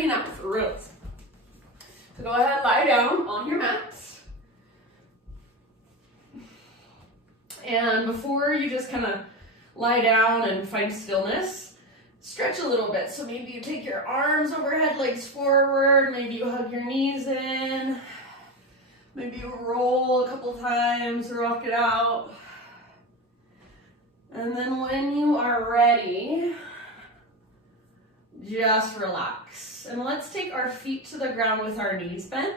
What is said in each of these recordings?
ready now for rows. So go ahead, lie down on your mat. And before you just kind of lie down and find stillness, stretch a little bit. So maybe you take your arms overhead, legs forward. Maybe you hug your knees in. Maybe you roll a couple times, rock it out. And then when you are ready, just relax. And let's take our feet to the ground with our knees bent.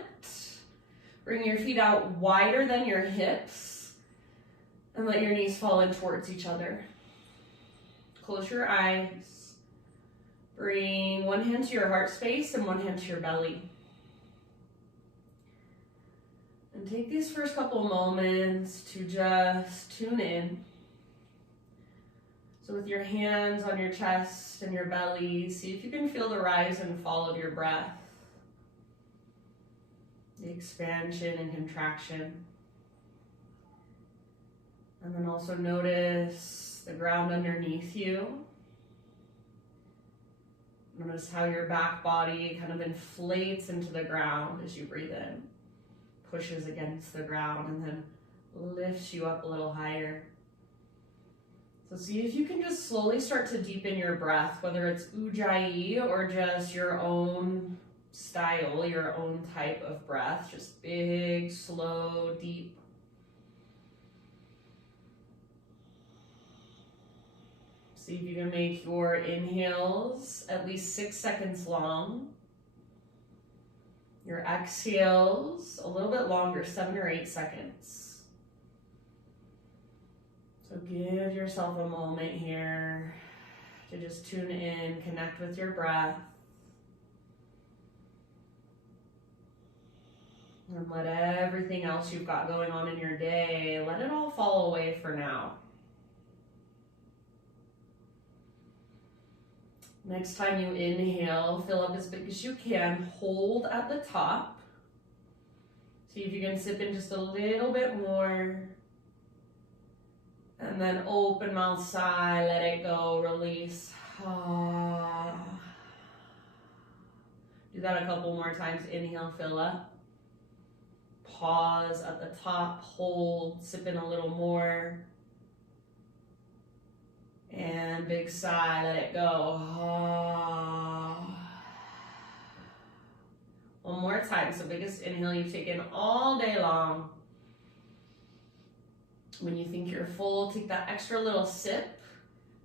Bring your feet out wider than your hips. And let your knees fall in towards each other. Close your eyes. Bring one hand to your heart space and one hand to your belly. And take these first couple moments to just tune in. So with your hands on your chest and your belly, see if you can feel the rise and fall of your breath. The expansion and contraction. And then also notice the ground underneath you. Notice how your back body kind of inflates into the ground as you breathe in. Pushes against the ground and then lifts you up a little higher. So see if you can just slowly start to deepen your breath, whether it's ujjayi or just your own style, your own type of breath. Just big, slow, deep. See if you can make your inhales at least 6 seconds long. Your exhales a little bit longer, 7 or 8 seconds. So give yourself a moment here to just tune in, connect with your breath. And let everything else you've got going on in your day, let it all fall away for now. Next time you inhale, fill up as big as you can. Hold at the top. See if you can sip in just a little bit more. And then open mouth, sigh, let it go, release. Do that a couple more times. Inhale, fill up. Pause at the top, hold, sip in a little more. And big sigh, let it go. One more time. So biggest inhale you've taken all day long. When you think you're full, take that extra little sip.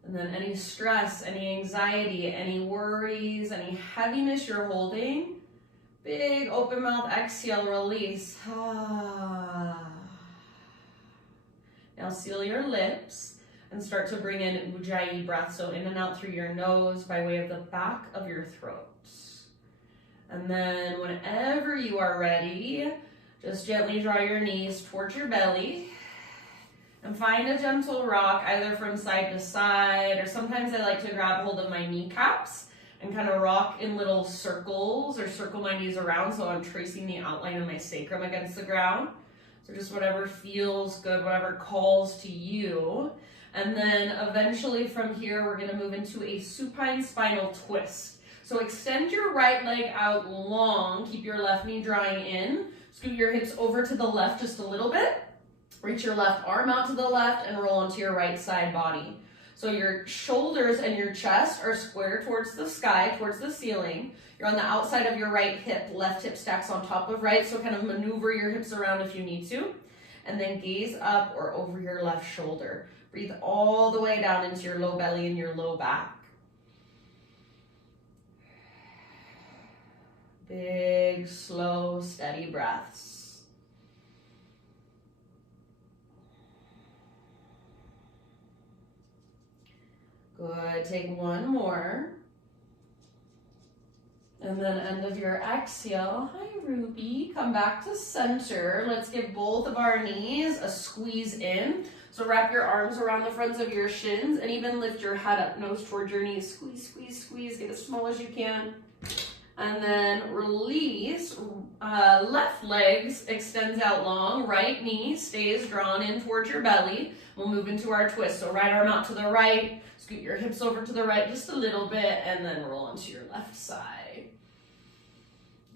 And then any stress, any anxiety, any worries, any heaviness you're holding, big open mouth exhale, release. Now seal your lips. And start to bring in ujjayi breath, so in and out through your nose by way of the back of your throat. And then whenever you are ready, just gently draw your knees towards your belly and find a gentle rock either from side to side, or sometimes I like to grab hold of my kneecaps and kind of rock in little circles or circle my knees around so I'm tracing the outline of my sacrum against the ground. So just whatever feels good, whatever calls to you. And then eventually from here, we're going to move into a supine spinal twist. So extend your right leg out long. Keep your left knee drawing in. Scoot your hips over to the left just a little bit. Reach your left arm out to the left and roll onto your right side body. So your shoulders and your chest are square towards the sky, towards the ceiling. You're on the outside of your right hip. Left hip stacks on top of right. So kind of maneuver your hips around if you need to. And then gaze up or over your left shoulder. Breathe all the way down into your low belly and your low back. Big, slow, steady breaths. Good, take one more. And then end of your exhale, hi Ruby, come back to center. Let's give both of our knees a squeeze in. So wrap your arms around the fronts of your shins and even lift your head up, nose towards your knees. Squeeze, squeeze, squeeze, get as small as you can. And then release, left legs extends out long, right knee stays drawn in towards your belly. We'll move into our twist. So right arm out to the right, scoot your hips over to the right just a little bit, and then roll onto your left side.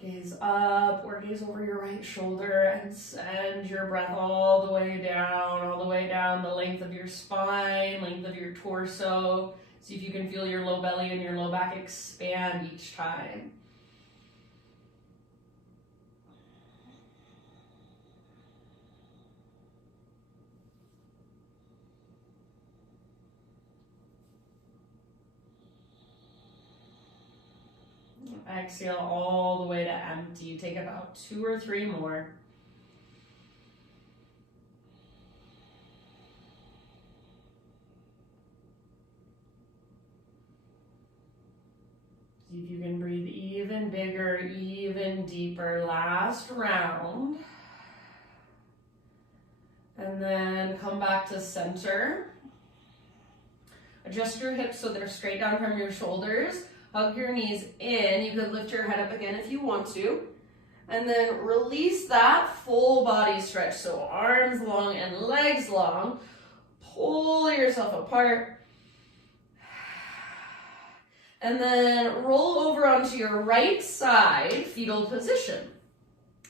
Gaze up or gaze over your right shoulder and send your breath all the way down the length of your spine, length of your torso. See if you can feel your low belly and your low back expand each time. Exhale all the way to empty. Take about 2 or 3 more. See if you can breathe even bigger, even deeper. Last round. And then come back to center. Adjust your hips so they're straight down from your shoulders. Hug your knees in. You could lift your head up again if you want to. And then release that full body stretch. So arms long and legs long. Pull yourself apart. And then roll over onto your right side, fetal position.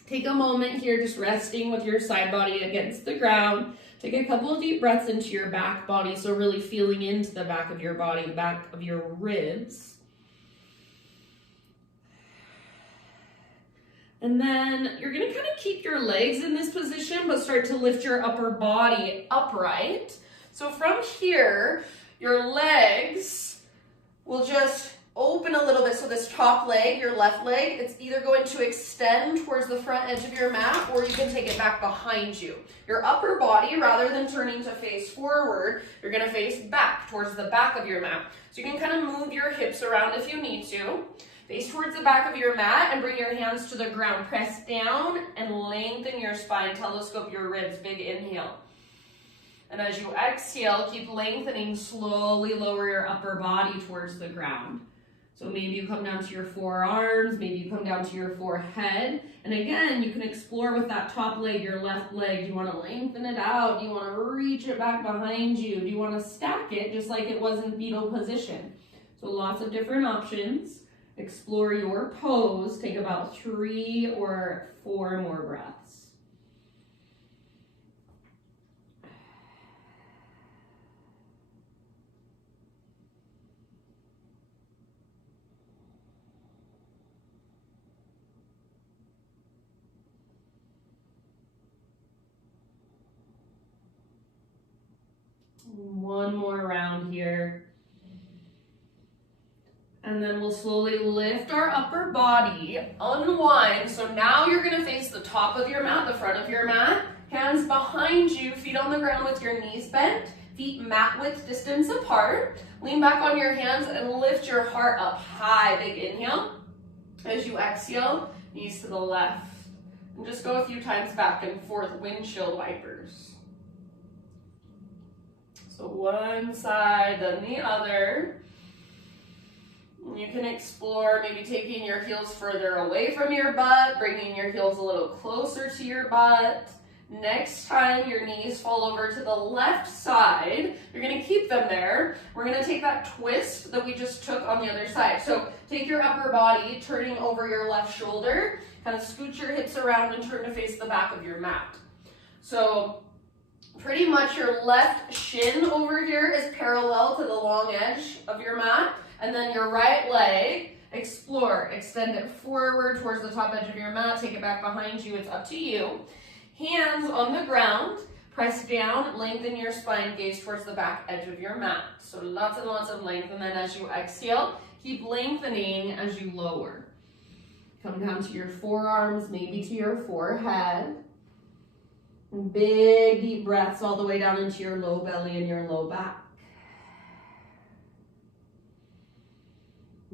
Take a moment here just resting with your side body against the ground. Take a couple of deep breaths into your back body. So really feeling into the back of your body, the back of your ribs. And then you're gonna kind of keep your legs in this position, but start to lift your upper body upright. So from here, your legs will just open a little bit. So this top leg, your left leg, it's either going to extend towards the front edge of your mat, or you can take it back behind you. Your upper body, rather than turning to face forward, you're gonna face back towards the back of your mat. So you can kind of move your hips around if you need to. Face towards the back of your mat and bring your hands to the ground. Press down and lengthen your spine. Telescope your ribs. Big inhale. And as you exhale, keep lengthening. Slowly lower your upper body towards the ground. So maybe you come down to your forearms. Maybe you come down to your forehead. And again, you can explore with that top leg, your left leg. Do you want to lengthen it out? Do you want to reach it back behind you? Do you want to stack it just like it was in fetal position? So lots of different options. Explore your pose. Take about 3 or 4 more breaths. One more round here. And then we'll slowly lift our upper body, unwind. So now you're gonna face the top of your mat, the front of your mat, hands behind you, feet on the ground with your knees bent, feet mat width distance apart. Lean back on your hands and lift your heart up high. Big inhale. As you exhale, knees to the left. And just go a few times back and forth, windshield wipers. So one side, then the other. You can explore maybe taking your heels further away from your butt, bringing your heels a little closer to your butt. Next time your knees fall over to the left side, you're gonna keep them there. We're gonna take that twist that we just took on the other side. So take your upper body, turning over your left shoulder, kind of scoot your hips around and turn to face the back of your mat. So pretty much your left shin over here is parallel to the long edge of your mat. And then your right leg, explore, extend it forward towards the top edge of your mat, take it back behind you, it's up to you. Hands on the ground, press down, lengthen your spine, gaze towards the back edge of your mat. So lots and lots of length, and then as you exhale, keep lengthening as you lower. Come down to your forearms, maybe to your forehead. And big deep breaths all the way down into your low belly and your low back.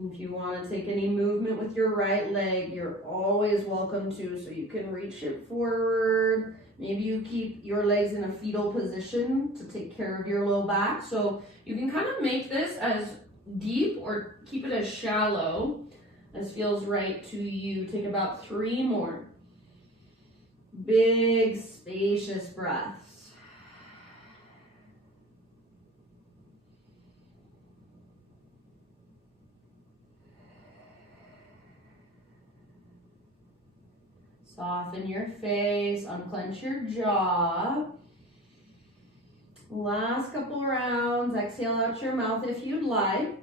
If you want to take any movement with your right leg, you're always welcome to, so you can reach it forward. Maybe you keep your legs in a fetal position to take care of your low back. So you can kind of make this as deep or keep it as shallow as feels right to you. Take about 3 more. Big, spacious breaths. Soften your face, unclench your jaw. Last couple rounds, exhale out your mouth if you'd like.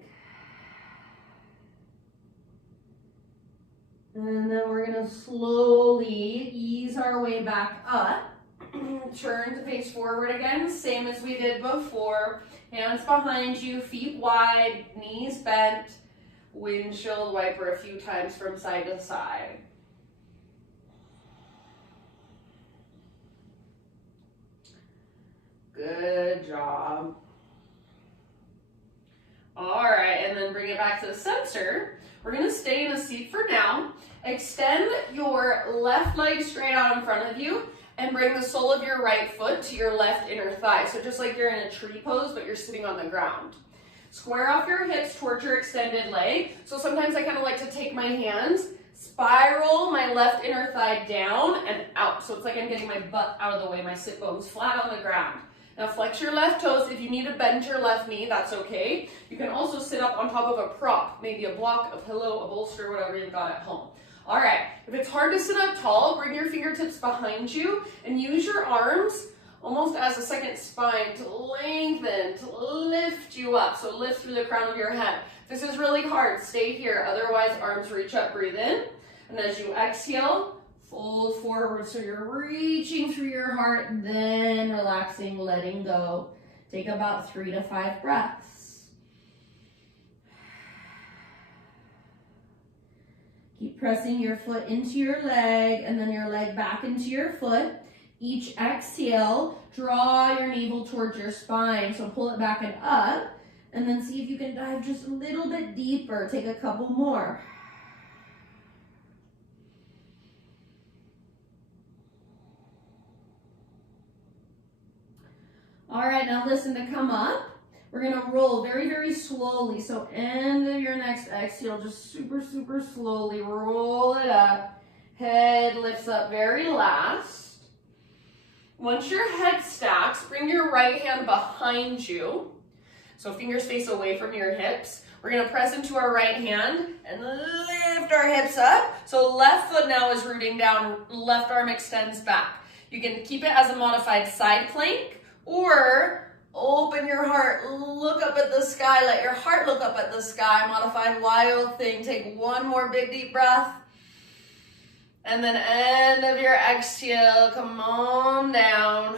And then we're gonna slowly ease our way back up. Turn to face forward again, same as we did before. Hands behind you, feet wide, knees bent. Windshield wiper a few times from side to side. Good job. All right, and then bring it back to the center. We're gonna stay in a seat for now. Extend your left leg straight out in front of you and bring the sole of your right foot to your left inner thigh. So just like you're in a tree pose, but you're sitting on the ground. Square off your hips towards your extended leg. So sometimes I kind of like to take my hands, spiral my left inner thigh down and out. So it's like I'm getting my butt out of the way, my sit bone's flat on the ground. Now flex your left toes. If you need to bend your left knee, that's okay. You can also sit up on top of a prop, maybe a block, a pillow, a bolster, whatever you've got at home. All right, if it's hard to sit up tall, bring your fingertips behind you and use your arms almost as a second spine to lengthen, to lift you up. So lift through the crown of your head. This is really hard, stay here. Otherwise, arms reach up, breathe in. And as you exhale, fold forward. So you're reaching through your heart, then relaxing, letting go. Take about 3 to 5 breaths. Keep pressing your foot into your leg and then your leg back into your foot. Each exhale, draw your navel towards your spine. So pull it back and up, and then see if you can dive just a little bit deeper. Take a couple more. All right, now listen, to come up, we're gonna roll very, very slowly. So end of your next exhale, just super, super slowly roll it up. Head lifts up very last. Once your head stacks, bring your right hand behind you. So fingers face away from your hips. We're gonna press into our right hand and lift our hips up. So left foot now is rooting down, left arm extends back. You can keep it as a modified side plank, or open your heart, look up at the sky, let your heart look up at the sky, modified wild thing. Take one more big deep breath. And then end of your exhale, come on down.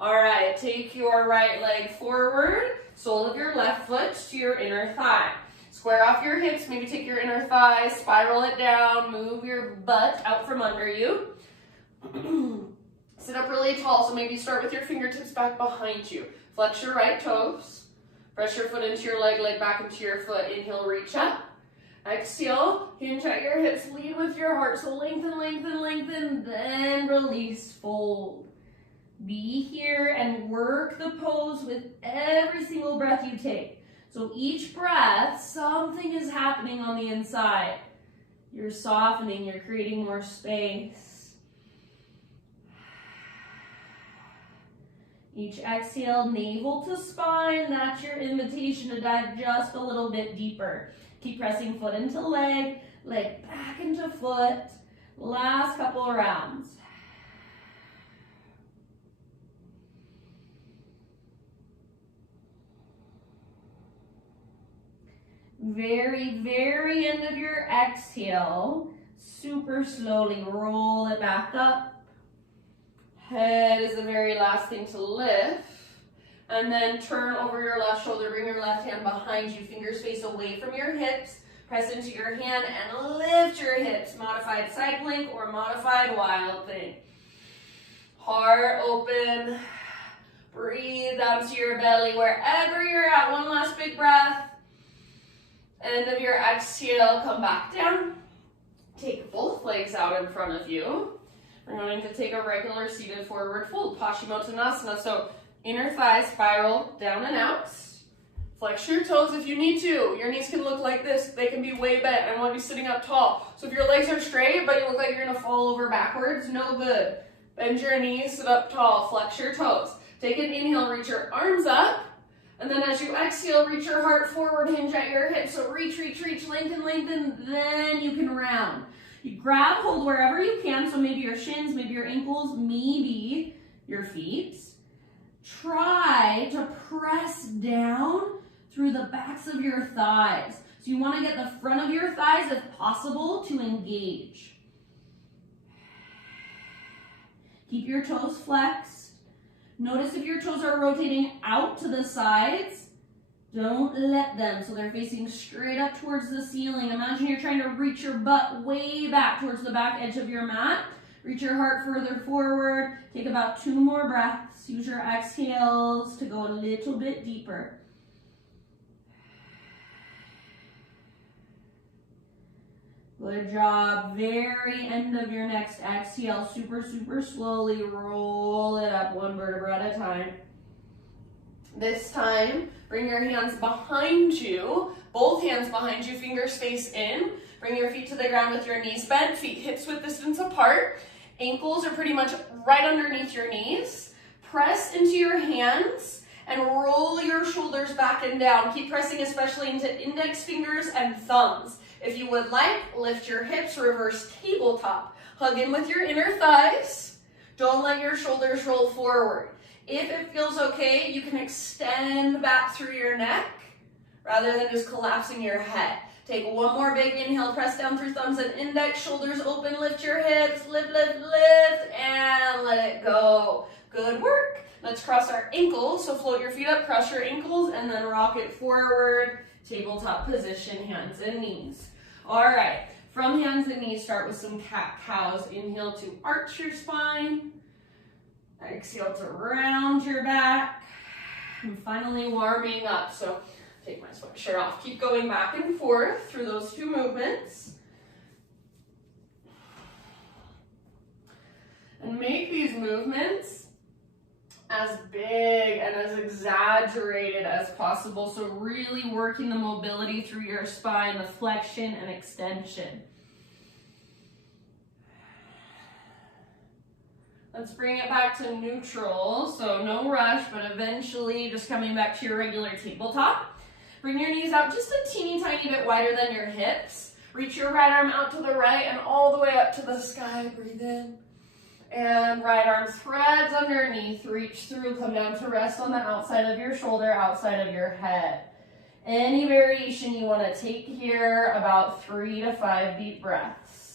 All right, take your right leg forward, sole of your left foot to your inner thigh. Square off your hips, maybe take your inner thigh, spiral it down, move your butt out from under you. Sit up really tall, so maybe start with your fingertips back behind you. Flex your right toes. Press your foot into your leg, leg back into your foot. Inhale, reach up. Exhale, hinge at your hips, lead with your heart. So lengthen, lengthen, lengthen, then release, fold. Be here and work the pose with every single breath you take. So each breath, something is happening on the inside. You're softening, you're creating more space. Each exhale, navel to spine. That's your invitation to dive just a little bit deeper. Keep pressing foot into leg, leg back into foot. Last couple of rounds. Very, very end of your exhale, super slowly roll it back up. Head is the very last thing to lift. And then turn over your left shoulder, bring your left hand behind you, fingers face away from your hips, press into your hand and lift your hips, modified side plank or modified wild thing. Heart open, breathe down to your belly wherever you're at. One last big breath. End of your exhale, come back down. Take both legs out in front of you. We're going to take a regular seated forward fold, Paschimottanasana. So inner thigh spiral down and out. Flex your toes if you need to. Your knees can look like this. They can be way bent. I want to be sitting up tall. So if your legs are straight, but you look like you're going to fall over backwards, no good. Bend your knees, sit up tall, flex your toes. Take an inhale, reach your arms up. And then as you exhale, reach your heart forward, hinge at your hips. So reach, reach, reach, lengthen, lengthen. Then you can round. You grab hold wherever you can, so maybe your shins, maybe your ankles, maybe your feet. Try to press down through the backs of your thighs. So you want to get the front of your thighs, if possible, to engage. Keep your toes flexed. Notice if your toes are rotating out to the sides. Don't let them, so they're facing straight up towards the ceiling. Imagine you're trying to reach your butt way back towards the back edge of your mat. Reach your heart further forward. Take about 2 more breaths. Use your exhales to go a little bit deeper. Good job. Very end of your next exhale. Super, super slowly roll it up 1 vertebra at a time. This time, bring your hands behind you, both hands behind you, fingers face in. Bring your feet to the ground with your knees bent, feet hips width distance apart. Ankles are pretty much right underneath your knees. Press into your hands and roll your shoulders back and down. Keep pressing especially into index fingers and thumbs. If you would like, lift your hips, reverse tabletop. Hug in with your inner thighs. Don't let your shoulders roll forward. If it feels okay, you can extend back through your neck rather than just collapsing your head. Take 1 more big inhale, press down through thumbs and index, shoulders open, lift your hips, lift, lift, lift, and let it go. Good work. Let's cross our ankles, so float your feet up, cross your ankles, and then rock it forward, tabletop position, hands and knees. All right, from hands and knees, start with some cat-cows. Inhale to arch your spine. Exhale to round your back. And finally warming up. So take my sweatshirt off. Keep going back and forth through those 2 movements. And make these movements as big and as exaggerated as possible. So really working the mobility through your spine, the flexion and extension. Let's bring it back to neutral, so no rush, but eventually just coming back to your regular tabletop. Bring your knees out just a teeny tiny bit wider than your hips. Reach your right arm out to the right and all the way up to the sky. Breathe in. And right arm threads underneath. Reach through, come down to rest on the outside of your shoulder, outside of your head. Any variation you want to take here, about 3 to 5 deep breaths.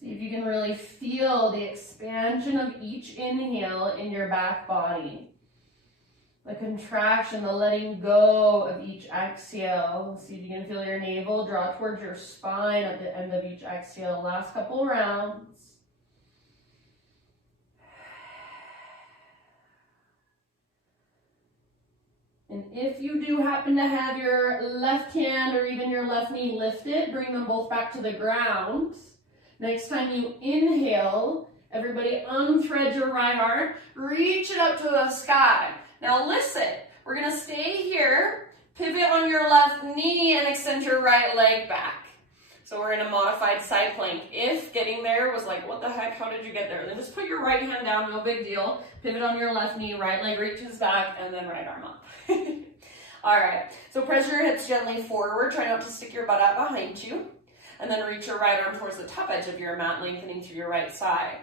See if you can really feel the expansion of each inhale in your back body. The contraction, the letting go of each exhale. See if you can feel your navel draw towards your spine at the end of each exhale. Last couple rounds. And if you do happen to have your left hand or even your left knee lifted, bring them both back to the ground. Next time you inhale, everybody unthread your right arm, reach it up to the sky. Now listen, we're gonna stay here, pivot on your left knee and extend your right leg back. So we're in a modified side plank. If getting there was like, what the heck, how did you get there? Then just put your right hand down, no big deal. Pivot on your left knee, right leg reaches back, and then right arm up. All right, so press your hips gently forward. Try not to stick your butt out behind you. And then reach your right arm towards the top edge of your mat, lengthening through your right side.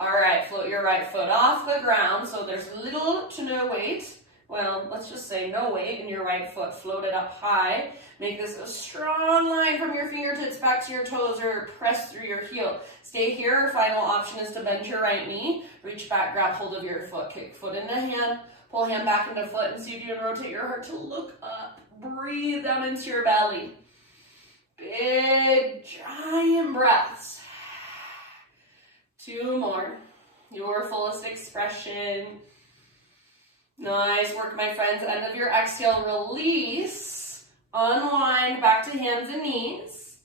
All right, float your right foot off the ground. So there's little to no weight. Well, let's just say no weight in your right foot. Float it up high. Make this a strong line from your fingertips back to your toes or press through your heel. Stay here. Our final option is to bend your right knee. Reach back, grab hold of your foot. Kick foot into hand. Pull hand back into foot and see if you can rotate your heart to look up. Breathe down into your belly. Big, giant breaths. 2 more. Your fullest expression. Nice work, my friends. End of your exhale, release. Unwind back to hands and knees.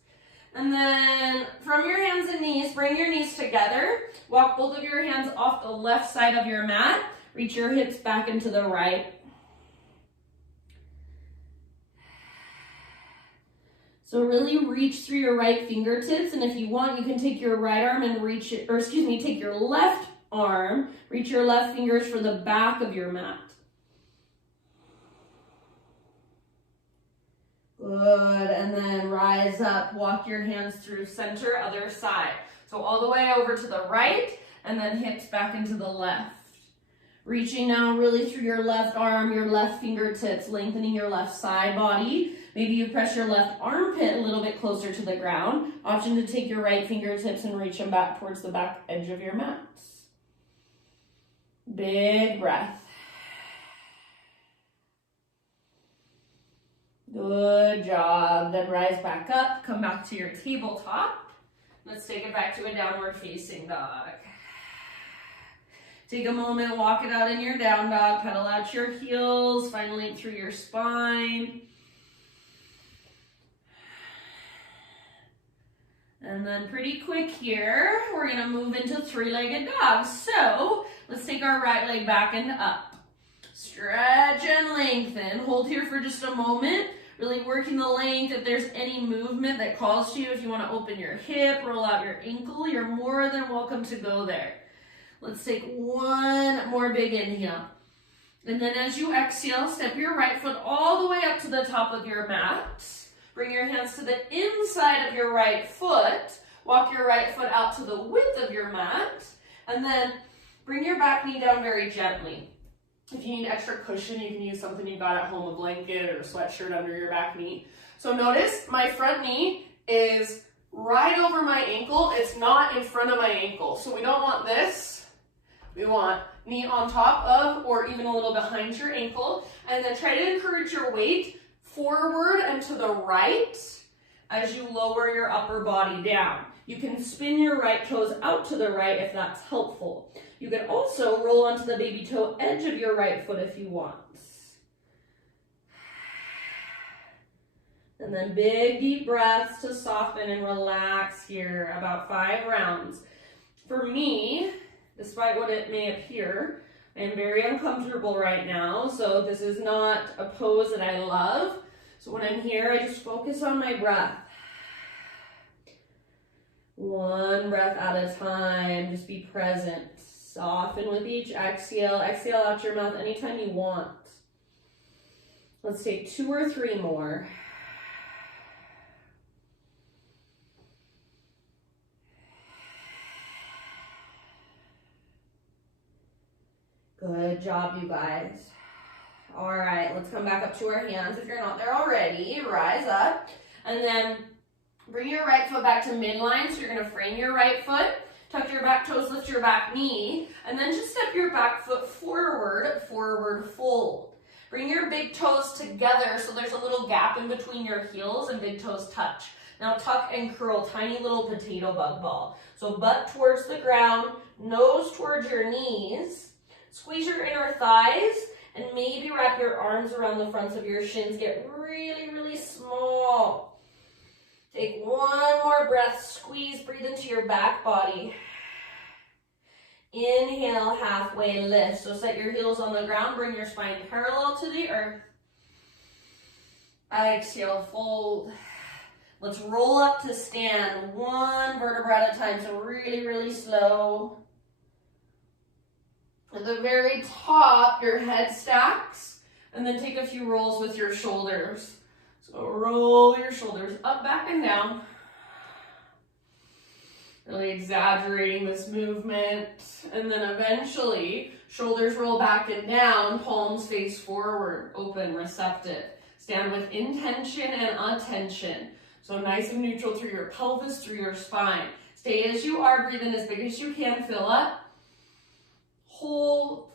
And then from your hands and knees, bring your knees together. Walk both of your hands off the left side of your mat. Reach your hips back into the right. So really reach through your right fingertips, and if you want, you can take your right arm and reach it, or excuse me, take your left arm, reach your left fingers for the back of your mat. Good, and then rise up, walk your hands through center, other side. So all the way over to the right, and then hips back into the left. Reaching now really through your left arm, your left fingertips, lengthening your left side body. Maybe you press your left armpit a little bit closer to the ground. Option to take your right fingertips and reach them back towards the back edge of your mat. Big breath. Good job. Then rise back up, come back to your tabletop. Let's take it back to a downward facing dog. Take a moment, walk it out in your down dog, pedal out your heels, find length through your spine. And then pretty quick here, we're gonna move into three-legged dogs. So let's take our right leg back and up. Stretch and lengthen. Hold here for just a moment. Really working the length. If there's any movement that calls to you, if you want to open your hip, roll out your ankle, you're more than welcome to go there. Let's take one more big inhale. And then as you exhale, step your right foot all the way up to the top of your mat. Bring your hands to the inside of your right foot. Walk your right foot out to the width of your mat. And then bring your back knee down very gently. If you need extra cushion, you can use something you got at home, a blanket or a sweatshirt under your back knee. So notice my front knee is right over my ankle. It's not in front of my ankle. So we don't want this. We want knee on top of or even a little behind your ankle. And then try to encourage your weight forward and to the right as you lower your upper body down. You can spin your right toes out to the right if that's helpful. You can also roll onto the baby toe edge of your right foot if you want. And then big deep breaths to soften and relax here, about 5 rounds. For me, despite what it may appear, I am very uncomfortable right now, so this is not a pose that I love. So when I'm here, I just focus on my breath. One breath at a time, just be present. Soften with each exhale. Exhale out your mouth anytime you want. Let's take 2 or 3 more. Good job, you guys. All right, let's come back up to our hands. If you're not there already, rise up. And then bring your right foot back to midline. So you're going to frame your right foot. Tuck your back toes, lift your back knee. And then just step your back foot forward, forward fold. Bring your big toes together so there's a little gap in between your heels and big toes touch. Now tuck and curl, tiny little potato bug ball. So butt towards the ground, nose towards your knees. Squeeze your inner thighs and maybe wrap your arms around the fronts of your shins. Get really, really small. Take one more breath. Squeeze, breathe into your back body. Inhale, halfway lift. So set your heels on the ground. Bring your spine parallel to the earth. Exhale, fold. Let's roll up to stand. One vertebra at a time. So really, really slow. At the very top, your head stacks, and then take a few rolls with your shoulders. So roll your shoulders up, back, and down. Really exaggerating this movement. And then eventually, shoulders roll back and down, palms face forward, open, receptive. Stand with intention and attention. So nice and neutral through your pelvis, through your spine. Stay as you are, breathe in as big as you can, fill up. Hold,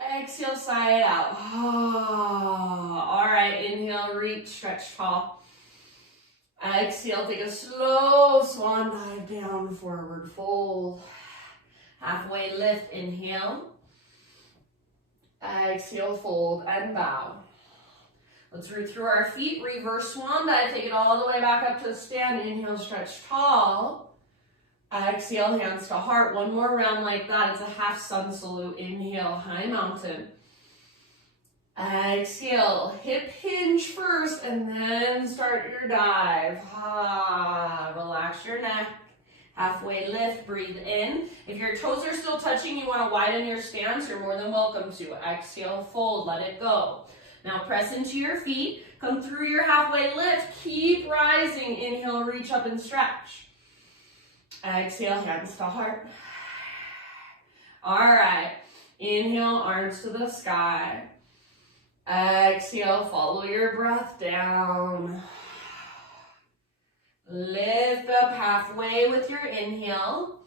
exhale, sigh it out. All right, inhale, reach, stretch tall. Exhale, take a slow swan dive down, forward fold. Halfway lift, inhale. Exhale, fold and bow. Let's root through our feet, reverse swan dive, take it all the way back up to stand. Inhale, stretch tall. Exhale, hands to heart. One more round like that. It's a half sun salute. Inhale, high mountain. Exhale, hip hinge first and then start your dive. Relax your neck. Halfway lift, breathe in. If your toes are still touching, you want to widen your stance, you're more than welcome to. Exhale, fold, let it go. Now press into your feet, come through your halfway lift, keep rising. Inhale, reach up and stretch. Exhale, hands to heart. All right, inhale, arms to the sky. Exhale, follow your breath down. Lift up halfway with your inhale.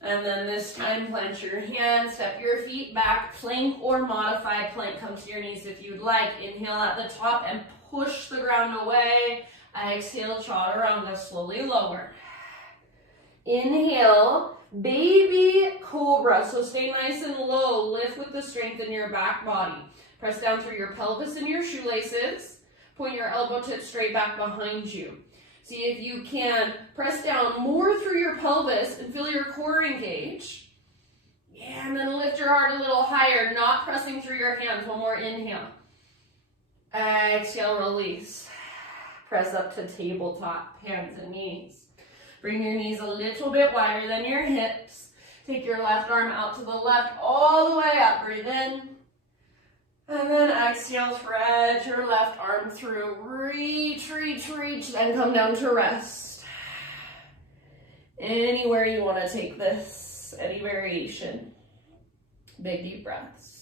And then this time, plant your hands, step your feet back, plank or modified plank. Come to your knees if you'd like. Inhale at the top and push the ground away. Exhale, chaturanga, slowly lower. Inhale, baby cobra. So stay nice and low. Lift with the strength in your back body. Press down through your pelvis and your shoelaces. Point your elbow tips straight back behind you. See if you can press down more through your pelvis and feel your core engage. Yeah, and then lift your heart a little higher, not pressing through your hands. One more inhale. Exhale, release. Press up to tabletop, hands and knees. Bring your knees a little bit wider than your hips. Take your left arm out to the left, all the way up. Breathe in. And then exhale, thread your left arm through. Reach, reach, reach, then come down to rest. Anywhere you want to take this, any variation. Big deep breaths.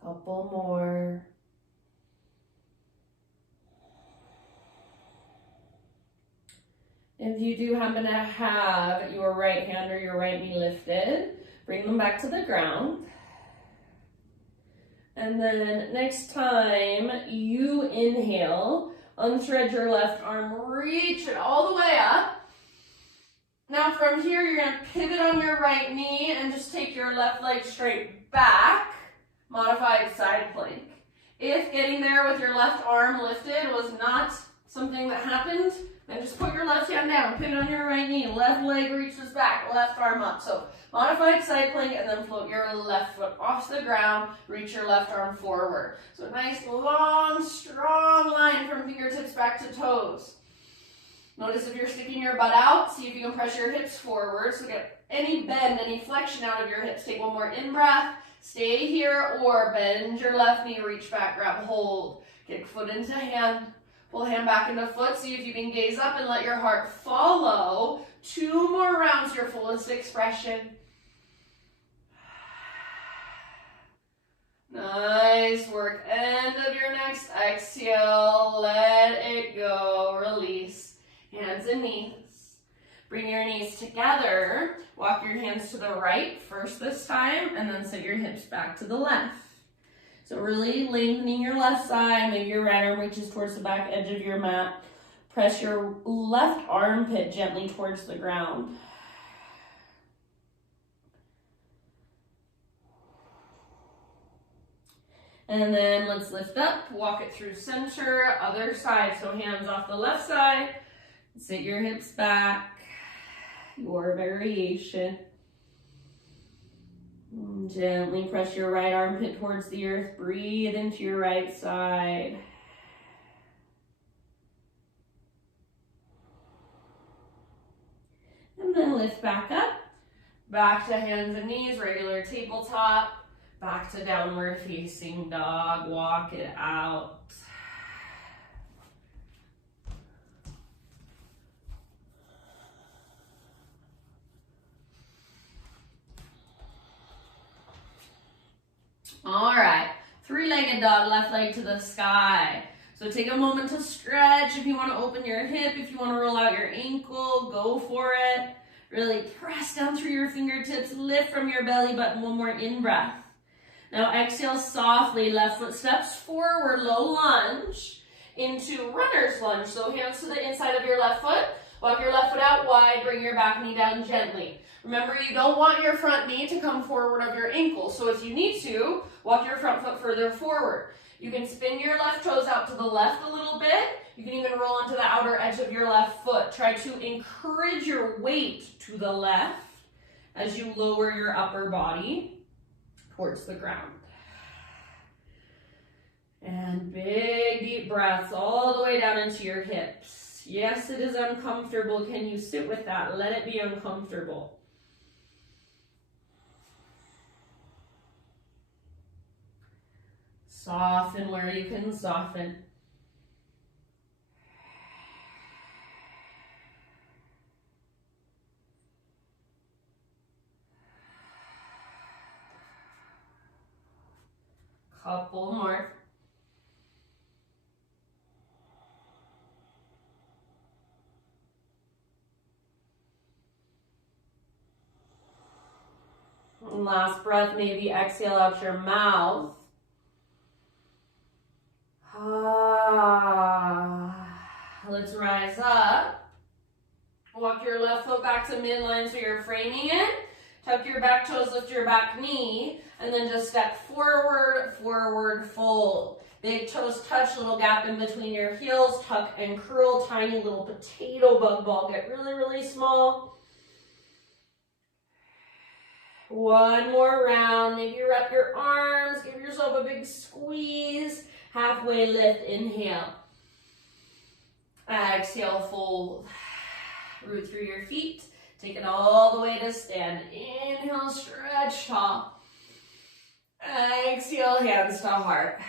Couple more. If you do happen to have your right hand or your right knee lifted, bring them back to the ground. And then next time you inhale, unthread your left arm, reach it all the way up. Now from here, you're going to pivot on your right knee and just take your left leg straight back. Modified side plank. If getting there with your left arm lifted was not something that happened, then just put your left hand down, pivot on your right knee, left leg reaches back, left arm up. So modified side plank and then float your left foot off the ground, reach your left arm forward. So a nice long, strong line from fingertips back to toes. Notice if you're sticking your butt out, see if you can press your hips forward. So get any bend, any flexion out of your hips. Take one more in-breath. Stay here or bend your left knee, reach back, grab hold. Kick foot into hand, pull hand back into foot. See if you can gaze up and let your heart follow. 2 more rounds, your fullest expression. Nice work. End of your next exhale. Let it go. Release. Hands and knees. Bring your knees together. Walk your hands to the right first this time, and then set your hips back to the left. So really lengthening your left side. Maybe your right arm reaches towards the back edge of your mat. Press your left armpit gently towards the ground. And then let's lift up, walk it through center, other side. So hands off the left side. Sit your hips back. Your variation. Gently press your right armpit towards the earth. Breathe into your right side. And then lift back up. Back to hands and knees, regular tabletop. Back to downward facing dog. Walk it out. All right, 3-legged dog, left leg to the sky. So take a moment to stretch. If you want to open your hip, if you want to roll out your ankle, go for it. Really press down through your fingertips, lift from your belly button. One more in-breath. Now exhale softly, left foot steps forward, low lunge. into runner's lunge. So hands to the inside of your left foot. Walk your left foot out wide, bring your back knee down gently. Remember, you don't want your front knee to come forward of your ankle. So if you need to, walk your front foot further forward. You can spin your left toes out to the left a little bit. You can even roll onto the outer edge of your left foot. Try to encourage your weight to the left as you lower your upper body towards the ground. And big deep breaths all the way down into your hips. Yes, it is uncomfortable. Can you sit with that? Let it be uncomfortable. Soften where you can soften. Couple more. And last breath, maybe exhale out your mouth. Let's rise up. Walk your left foot back to midline so you're framing it. Tuck your back toes, lift your back knee, and then just step forward, forward, fold. Big toes touch, little gap in between your heels, tuck and curl, tiny little potato bug ball. Get really, really small. One more round. Maybe wrap your arms, give yourself a big squeeze. Halfway lift, inhale. Exhale, fold. Root through your feet. Take it all the way to stand. Inhale, stretch tall. Exhale, hands to heart.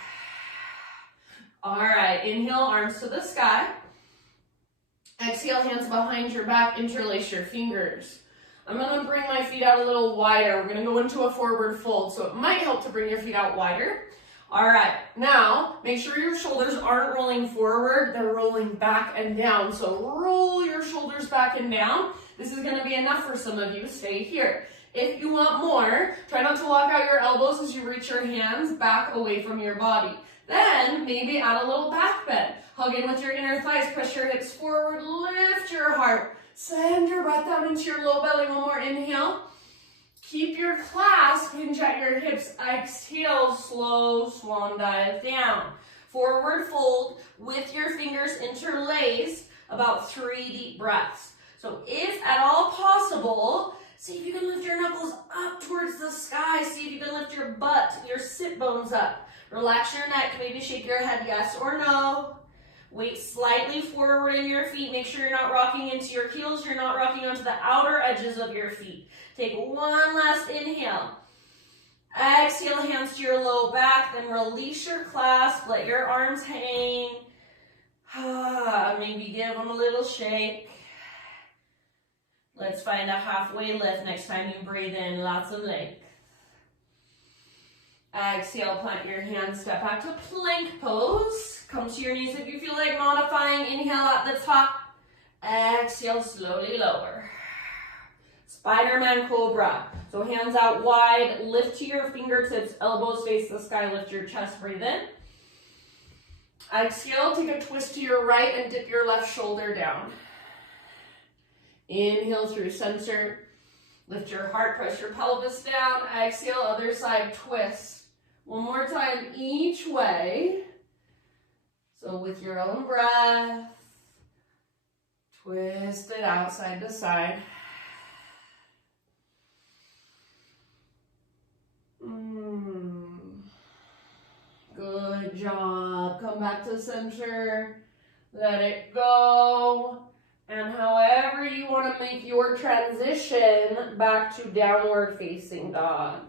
All right, inhale, arms to the sky. Exhale, hands behind your back, interlace your fingers. I'm gonna bring my feet out a little wider. We're gonna go into a forward fold, so it might help to bring your feet out wider. All right, now make sure your shoulders aren't rolling forward, they're rolling back and down. So roll your shoulders back and down. This is gonna be enough for some of you, stay here. If you want more, try not to lock out your elbows as you reach your hands back away from your body. Then maybe add a little back bend. Hug in with your inner thighs, press your hips forward, lift your heart. Send your breath down into your low belly. One more inhale. Keep your clasp, hinge at your hips. Exhale, slow swan dive down. Forward fold with your fingers interlaced, about 3 deep breaths. So if at all possible, see if you can lift your knuckles up towards the sky. See if you can lift your butt, your sit bones up. Relax your neck, maybe shake your head yes or no. Weight slightly forward in your feet. Make sure you're not rocking into your heels. You're not rocking onto the outer edges of your feet. Take one last inhale. Exhale, hands to your low back. Then release your clasp. Let your arms hang. Maybe give them a little shake. Let's find a halfway lift next time you breathe in. Lots of length. Exhale, plant your hands, step back to plank pose. Come to your knees if you feel like modifying. Inhale at the top. Exhale, slowly lower. Spider-Man Cobra. So hands out wide, lift to your fingertips, elbows face the sky, lift your chest, breathe in. Exhale, take a twist to your right and dip your left shoulder down. Inhale through center. Lift your heart, press your pelvis down. Exhale, other side, twist. One more time each way. So with your own breath, twist it out side to side. Good job. Come back to center. Let it go. And however you want to make your transition back to downward facing dog.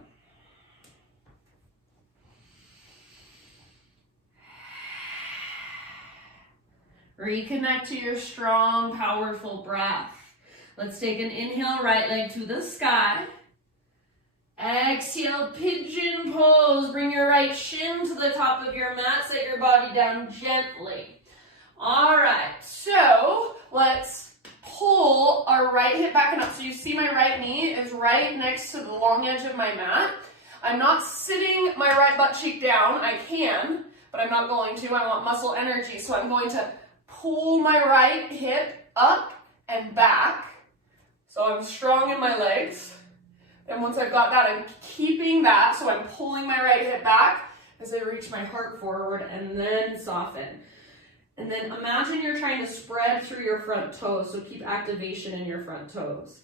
Reconnect to your strong, powerful breath. Let's take an inhale, right leg to the sky. Exhale, pigeon pose. Bring your right shin to the top of your mat. Set your body down gently. All right, so let's pull our right hip back and up. So you see my right knee is right next to the long edge of my mat. I'm not sitting my right butt cheek down. I can, but I'm not going to. I want muscle energy. So I'm going to pull my right hip up and back. So I'm strong in my legs. And once I've got that, I'm keeping that. So I'm pulling my right hip back as I reach my heart forward and then soften. And then imagine you're trying to spread through your front toes. So keep activation in your front toes.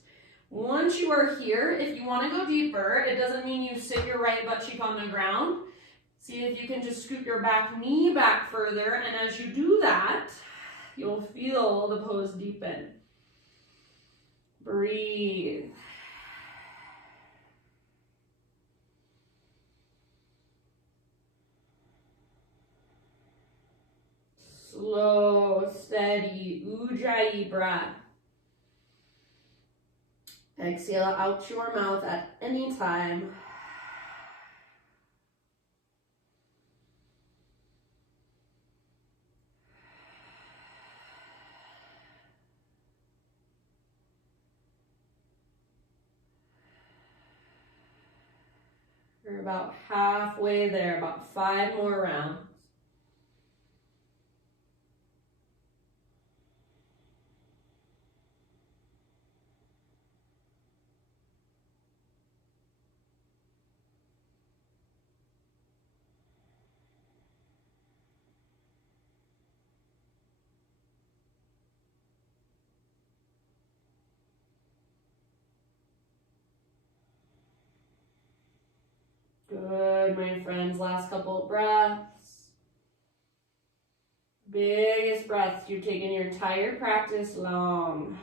Once you are here, if you want to go deeper, it doesn't mean you sit your right butt cheek on the ground. See if you can just scoot your back knee back further. And as you do that, you'll feel the pose deepen. Breathe. Slow, steady, ujjayi breath. Exhale out your mouth at any time. We're about halfway there, about 5 more rounds. Good, my friends. Last couple of breaths. Biggest breaths you've taken your entire practice long.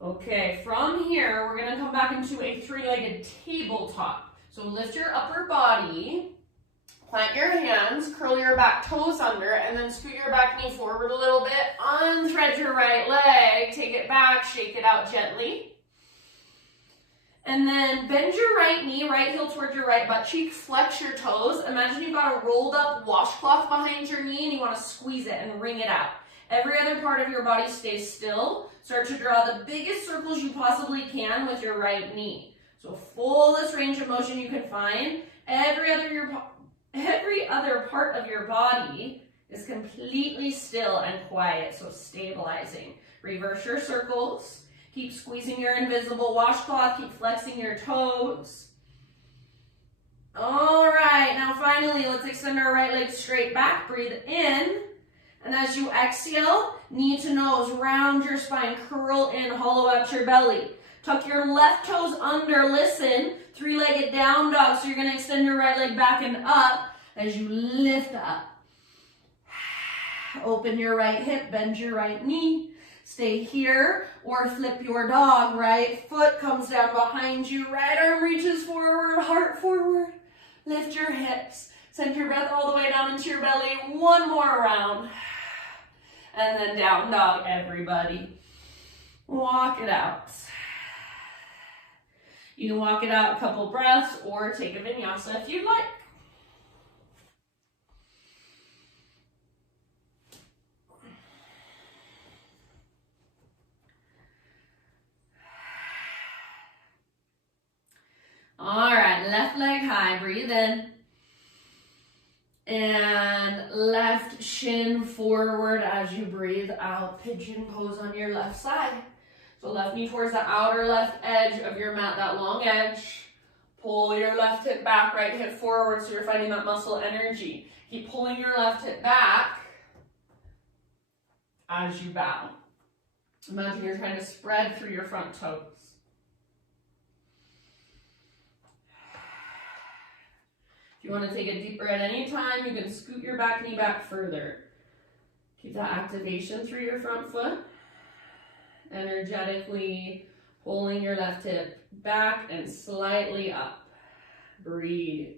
Okay, from here, we're going to come back into a 3-legged tabletop. So lift your upper body, plant your hands, curl your back toes under, and then scoot your back knee forward a little bit. Unthread your right leg, take it back, shake it out gently. And then bend your right knee, right heel towards your right butt cheek, flex your toes. Imagine you've got a rolled up washcloth behind your knee and you want to squeeze it and wring it out. Every other part of your body stays still. Start to draw the biggest circles you possibly can with your right knee. So fullest range of motion you can find. Every other part of your body is completely still and quiet, so stabilizing. Reverse your circles. Keep squeezing your invisible washcloth. Keep flexing your toes. All right, now finally, let's extend our right leg straight back. Breathe in. And as you exhale, knee to nose, round your spine, curl in, hollow out your belly. Tuck your left toes under, listen, 3-legged down dog. So you're going to extend your right leg back and up as you lift up. Open your right hip, bend your right knee. Stay here or flip your dog. Right foot comes down behind you, right arm reaches forward, heart forward. Lift your hips. Send your breath all the way down into your belly. One more round. And then down dog, everybody. Walk it out. You can walk it out a couple breaths or take a vinyasa if you'd like. All right, left leg high, breathe in. And left shin forward as you breathe out. Pigeon pose on your left side. So left knee towards the outer left edge of your mat, that long edge. Pull your left hip back, right hip forward, so you're finding that muscle energy. Keep pulling your left hip back as you bow. Imagine you're trying to spread through your front toes. If you want to take it deeper at any time, you can scoot your back knee back further. Keep that activation through your front foot. Energetically pulling your left hip back and slightly up. Breathe.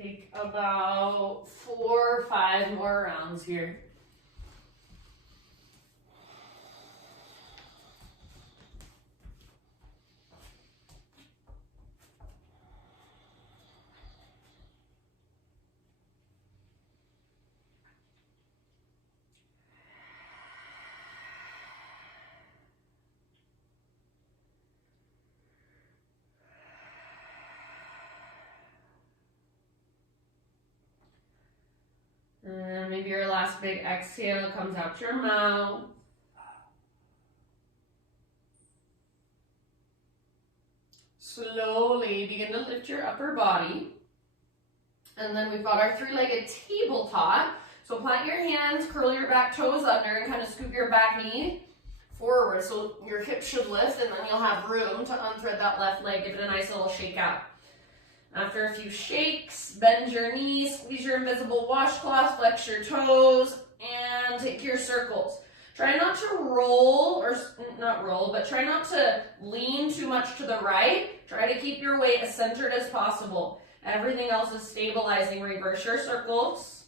Take about 4 or 5 more rounds here. And maybe your last big exhale comes out your mouth. Slowly begin to lift your upper body. And then we've got our 3-legged tabletop. So plant your hands, curl your back toes under, and kind of scoop your back knee forward. So your hips should lift, and then you'll have room to unthread that left leg. Give it a nice little shake out. After a few shakes, bend your knees, squeeze your invisible washcloth, flex your toes, and take your circles. Try not to roll, or not roll, but try not to lean too much to the right. Try to keep your weight as centered as possible. Everything else is stabilizing. Reverse your circles.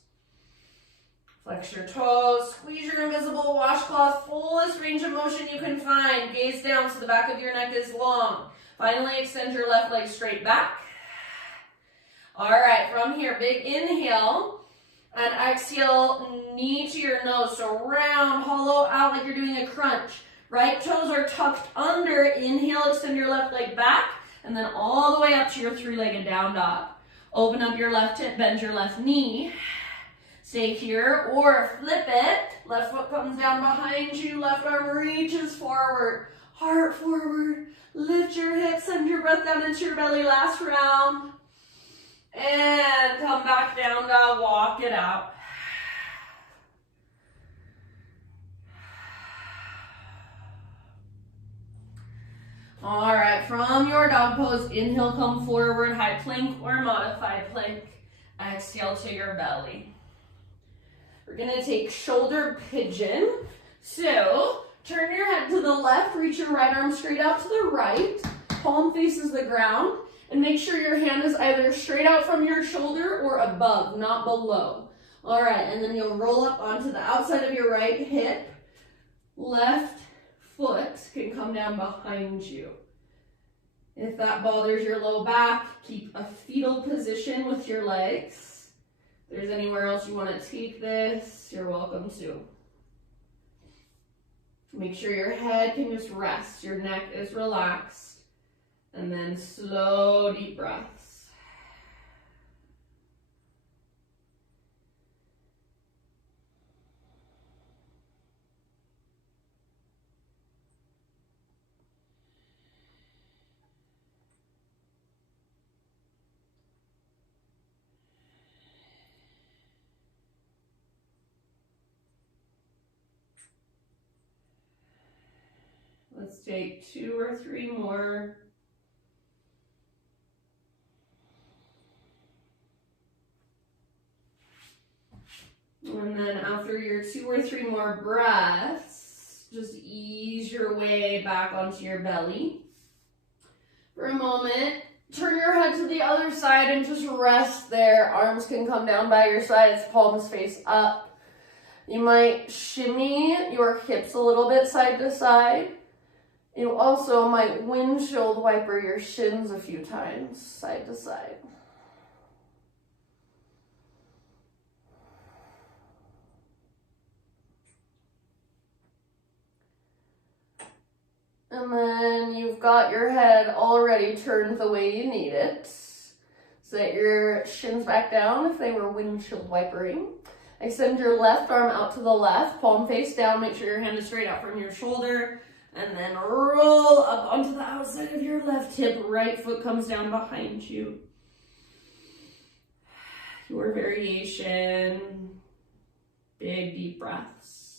Flex your toes, squeeze your invisible washcloth, fullest range of motion you can find. Gaze down so the back of your neck is long. Finally, extend your left leg straight back. All right, from here, big inhale, and exhale, knee to your nose. So round, hollow out like you're doing a crunch. Right toes are tucked under. Inhale, extend your left leg back, and then all the way up to your 3-legged down dog. Open up your left hip, bend your left knee. Stay here, or flip it. Left foot comes down behind you, left arm reaches forward. Heart forward, lift your hips, send your breath down into your belly, last round. And come back down, dog, walk it out. All right, from your dog pose, inhale, come forward, high plank or modified plank. Exhale to your belly. We're gonna take shoulder pigeon. So, turn your head to the left, reach your right arm straight out to the right, palm faces the ground. And make sure your hand is either straight out from your shoulder or above, not below. All right, and then you'll roll up onto the outside of your right hip. Left foot can come down behind you. If that bothers your low back, keep a fetal position with your legs. If there's anywhere else you want to take this, you're welcome to. Make sure your head can just rest, your neck is relaxed. And then slow, deep breaths. Let's take 2 or 3 more. And then after your 2 or 3 more breaths, just ease your way back onto your belly. For a moment, turn your head to the other side and just rest there. Arms can come down by your sides, palms face up. You might shimmy your hips a little bit side to side. You also might windshield wiper your shins a few times, side to side. And then you've got your head already turned the way you need it. Set your shins back down if they were windshield wipering. Extend your left arm out to the left, palm face down. Make sure your hand is straight out from your shoulder. And then roll up onto the outside of your left hip. Right foot comes down behind you. Your variation. Big, deep breaths.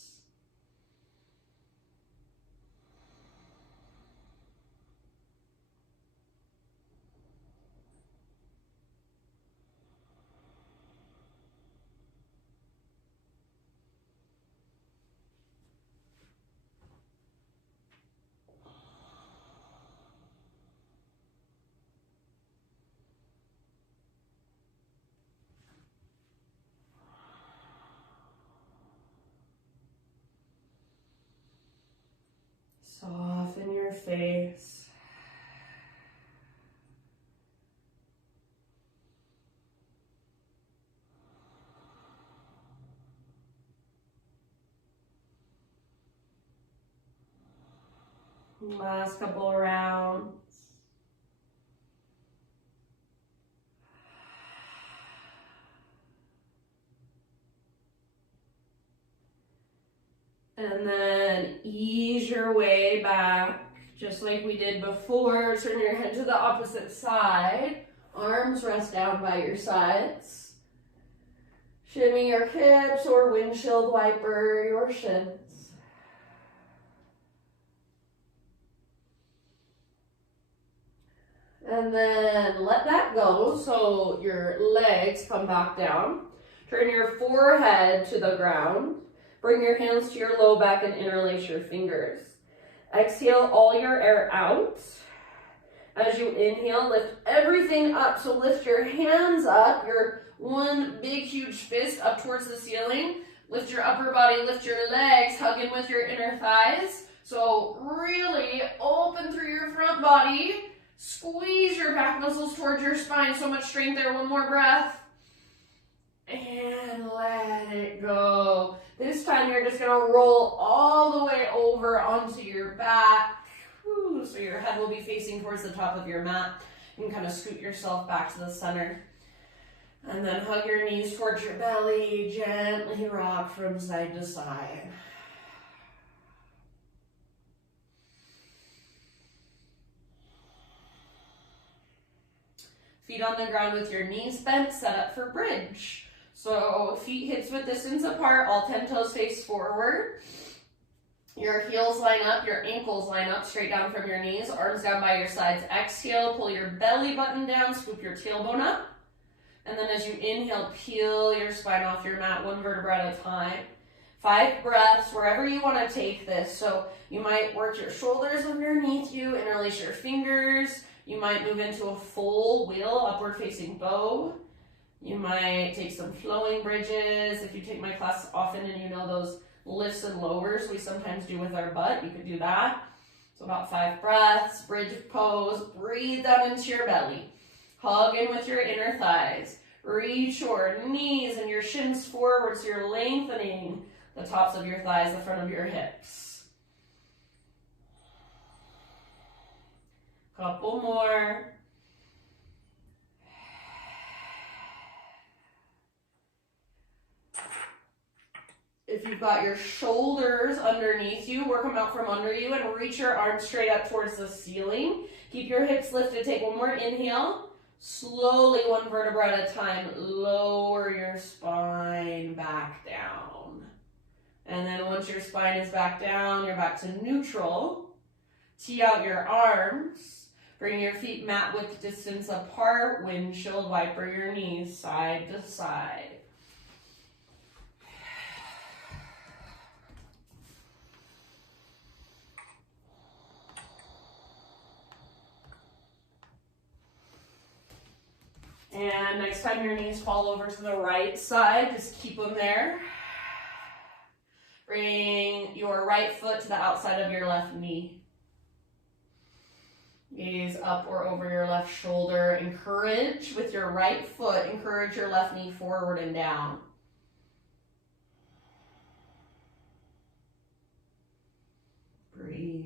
your face. Last couple rounds. And then ease your way back, just like we did before. Turn your head to the opposite side. Arms rest down by your sides. Shimmy your hips or windshield wiper your shins. And then let that go so your legs come back down. Turn your forehead to the ground. Bring your hands to your low back and interlace your fingers. Exhale all your air out. As you inhale, lift everything up. So lift your hands up, your one big huge fist up towards the ceiling. Lift your upper body, lift your legs, hug in with your inner thighs. So really open through your front body. Squeeze your back muscles towards your spine. So much strength there. One more breath. And let it go. This time you're just going to roll all the way over onto your back. Whew, so your head will be facing towards the top of your mat. You can kind of scoot yourself back to the center. And then hug your knees towards your belly. Gently rock from side to side. Feet on the ground with your knees bent, set up for bridge. So feet hips width distance apart, all 10 toes face forward. Your heels line up, your ankles line up straight down from your knees, arms down by your sides. Exhale, pull your belly button down, scoop your tailbone up. And then as you inhale, peel your spine off your mat, one vertebra at a time. 5 breaths, wherever you want to take this. So you might work your shoulders underneath you, interlace your fingers. You might move into a full wheel, upward facing bow. You might take some flowing bridges. If you take my class often and you know those lifts and lowers we sometimes do with our butt, you could do that. So about 5 breaths, bridge pose, breathe down into your belly. Hug in with your inner thighs. Reach your knees and your shins forward so you're lengthening the tops of your thighs, the front of your hips. Couple more. If you've got your shoulders underneath you, work them out from under you and reach your arms straight up towards the ceiling. Keep your hips lifted. Take one more inhale. Slowly, one vertebra at a time, lower your spine back down. And then once your spine is back down, you're back to neutral. Tee out your arms. Bring your feet mat width distance apart. Windshield wiper your knees side to side. And next time your knees fall over to the right side, just keep them there. Bring your right foot to the outside of your left knee. Gaze up or over your left shoulder. Encourage with your right foot, encourage your left knee forward and down. Breathe.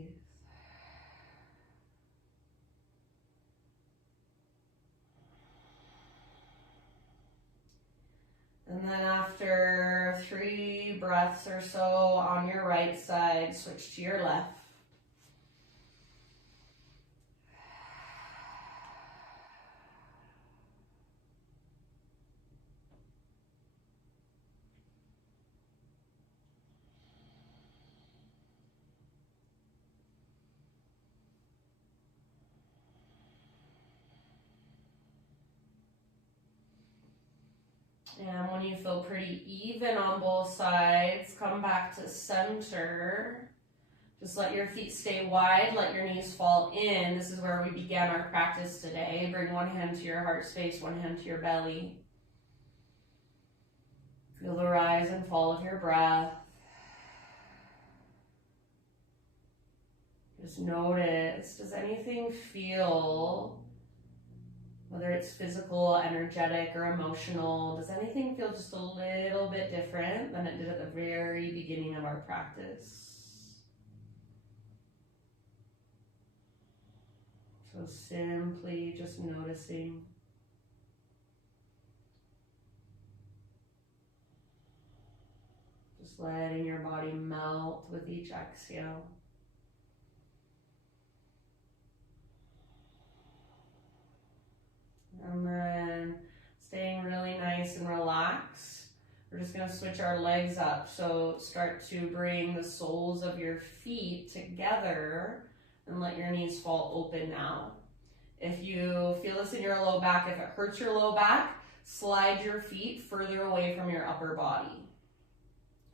And then after 3 breaths or so on your right side, switch to your left. And when you feel pretty even on both sides, come back to center. Just let your feet stay wide, let your knees fall in. This is where we began our practice today. Bring one hand to your heart space, one hand to your belly. Feel the rise and fall of your breath. Just notice, does anything feel, whether it's physical, energetic, or emotional, does anything feel just a little bit different than it did at the very beginning of our practice? So simply just noticing. Just letting your body melt with each exhale. And then staying really nice and relaxed. We're just going to switch our legs up. So start to bring the soles of your feet together and let your knees fall open now. If you feel this in your low back, if it hurts your low back, slide your feet further away from your upper body.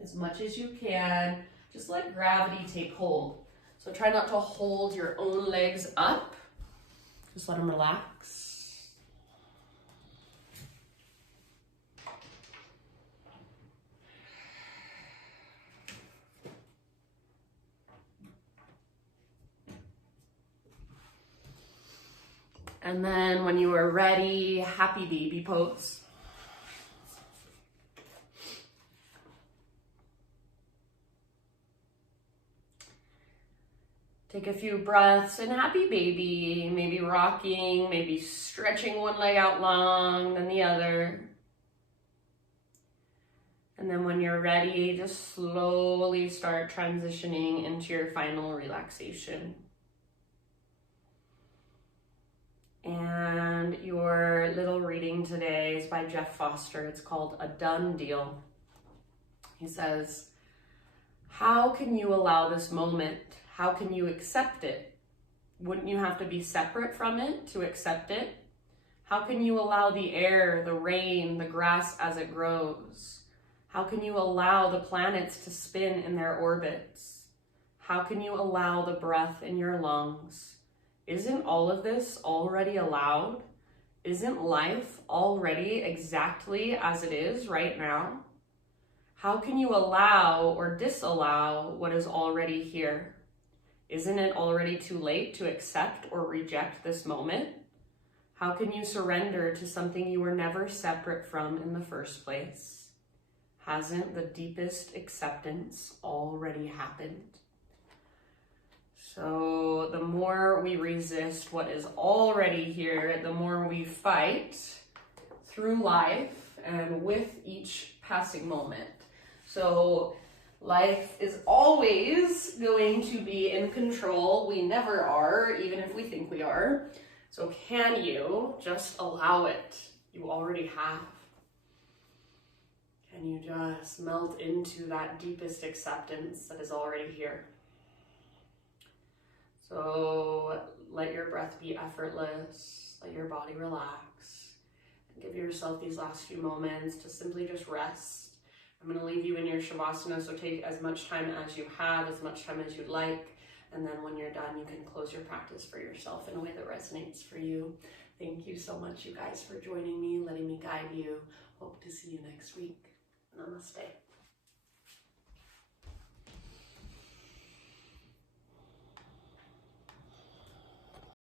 As much as you can, just let gravity take hold. So try not to hold your own legs up. Just let them relax. And then when you are ready, happy baby pose. Take a few breaths in happy baby, maybe rocking, maybe stretching one leg out long, then the other. And then when you're ready, just slowly start transitioning into your final relaxation. And your little reading today is by Jeff Foster. It's called A Done Deal. He says, how can you allow this moment? How can you accept it? Wouldn't you have to be separate from it to accept it? How can you allow the air, the rain, the grass as it grows? How can you allow the planets to spin in their orbits? How can you allow the breath in your lungs? Isn't all of this already allowed? Isn't life already exactly as it is right now? How can you allow or disallow what is already here? Isn't it already too late to accept or reject this moment? How can you surrender to something you were never separate from in the first place? Hasn't the deepest acceptance already happened? So the more we resist what is already here, the more we fight through life and with each passing moment. So life is always going to be in control. We never are, even if we think we are. So can you just allow it? You already have. Can you just melt into that deepest acceptance that is already here? So let your breath be effortless, let your body relax, and give yourself these last few moments to simply just rest. I'm going to leave you in your Shavasana, so take as much time as you have, as much time as you'd like, and then when you're done, you can close your practice for yourself in a way that resonates for you. Thank you so much, you guys, for joining me, letting me guide you. Hope to see you next week. Namaste.